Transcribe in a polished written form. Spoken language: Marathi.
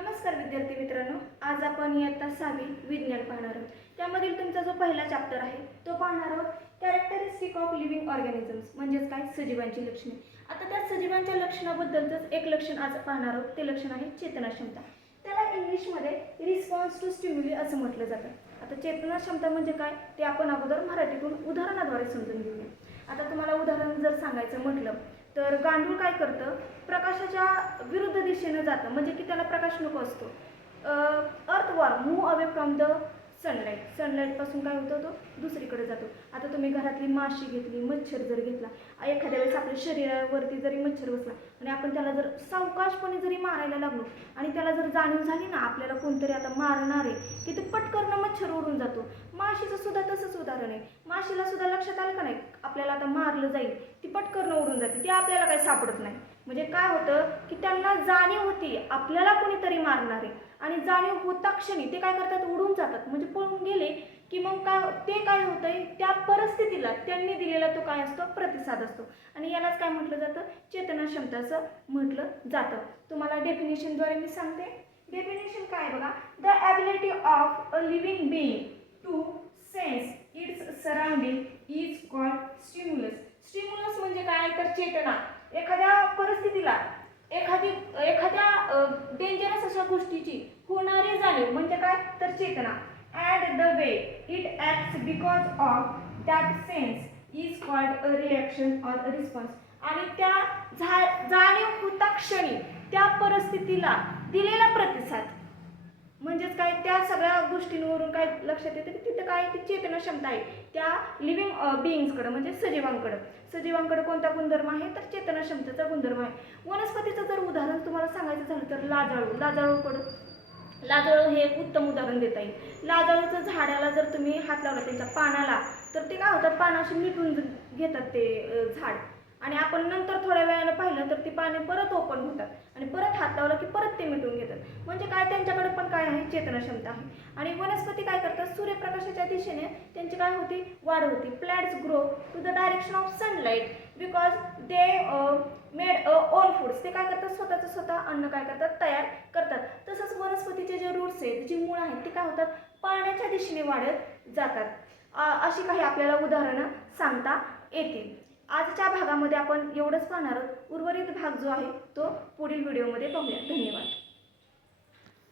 नमस्कार विद्यार्थी मित्रांनो, आज आपण इयत्ता 6वी विज्ञान पाहणार आहोत। त्यामधील तुमचा जो पहिला चॅप्टर आहे तो पाहणार आहोत, कॅरेक्टरिस्टिक ऑफ लिव्हिंग ऑर्गॅनिझम्स, म्हणजेच काय, सजीवांची लक्षणे। आता त्या सजीवांच्या लक्षणाबद्दलच एक लक्षण आज पाहणार आहोत, ते लक्षण आहे चेतनाक्षमता। त्याला इंग्लिशमध्ये रिस्पॉन्स टू स्टिम्युली असं म्हटलं जातं। आता चेतनाक्षमता म्हणजे काय ते आपण अगोदर मराठीतून उदाहरणाद्वारे समजून घेऊया। आता तुम्हाला उदाहरण जर सांगायचं म्हटलं तर गांडूळ काय करतं, प्रकाशाच्या विरुद्ध दिशेने जातं, म्हणजे की त्याला प्रकाश नको असतो। Earthworm move away from the sunlight पासून काय होतं, तो दुसरीकडे जातो। आता तुम्ही घरातली माशी घेतली, मच्छर जर घेतला, एखाद्या वेळेस आपल्या शरीरावरती जरी मच्छर बसला आणि आपण त्याला जर सावकाशपणे जरी मारायला लागलो आणि त्याला जर जाणीव झाली ना आपल्याला कोणतरी आता मारणार आहे, की ते पटकन मच्छर उडून जातो। माशीचं सुद्धा तसंच उदाहरण आहे। माशीला सुद्धा लक्षात आलं का नाही आपल्याला आता मारलं जाईल, ती पटकन उडून जाते, ती आपल्याला काही सापडत नाही। म्हणजे काय होतं की त्यांना जाणीव होती आपल्याला कोणीतरी मारणार आहे आणि जाणीव होता क्षणी ते काय करतात, उडून जातात। म्हणजे पळून गेले की मग काय होतंय, त्या परिस्थितीला त्यांनी दिलेला तो काय असतो, प्रतिसाद असतो, आणि यालाच काय म्हटलं जातं, चेतनाक्षमता असं म्हटलं जातं। तुम्हाला डेफिनेशनद्वारे मी सांगते। डेफिनेशन काय बघा, the ability of a living being to sense its surrounding is called stimulus. Stimulus म्हणजे काय तर चेतना, एखाद्या परिस्थितीला एखाद्या डेंजरस अशा गोष्टीची होणारी जाणीव म्हणजे काय तर चेतना। And the way it acts because of that sense is called a reaction or a response. आणि त्या जाणीव होता क्षणी त्या परिस्थितीला दिलेला प्रतिसाद म्हणजेच काय, त्या सगळ्या गोष्टींवरून काय लक्षात येतं की तिथं काय ती चेतना क्षमता आहे त्या लिव्हिंग बिईंग्सकडं, म्हणजे सजीवांकडं कोणता गुणधर्म आहे तर चेतना क्षमतेचा गुणधर्म आहे। वनस्पतीचं जर उदाहरण तुम्हाला सांगायचं झालं तर लाजाळू हे एक उत्तम उदाहरण देता येईल। लाजाळूचं झाडाला जर तुम्ही हात लावला त्यांच्या पानाला तर ते काय होतं, पानाशी मिटून घेतात ते झाड, आणि आपण नंतर थोड्या वेळानं पाहिलं तर ती पाने परत ओपन होतात आणि परत हात लावला की परत ते मिटून घेतात। म्हणजे काय, त्यांच्याकडे पण काय आहे, चेतनाक्षमता आहे। आणि वनस्पती काय करतात, सूर्यप्रकाशाच्या दिशेने त्यांची काय होती, वाढ होती। Plants grow to the direction of sunlight because they made own foods. ते काय करतात, स्वतः अन्न काय करतात, तयार करतात। तसंच वनस्पतीचे जे रूट्स आहेत, जी मूळ आहेत, ते काय होतात, पाण्याच्या दिशेने वाढत जातात। अशी काही आपल्याला उदाहरणं सांगता येतील। आजच्या भागामध्ये आपण एवढंच पाहणार आहोत। उर्वरित भाग जो आहे तो पुढील व्हिडिओमध्ये पाहूया। धन्यवाद।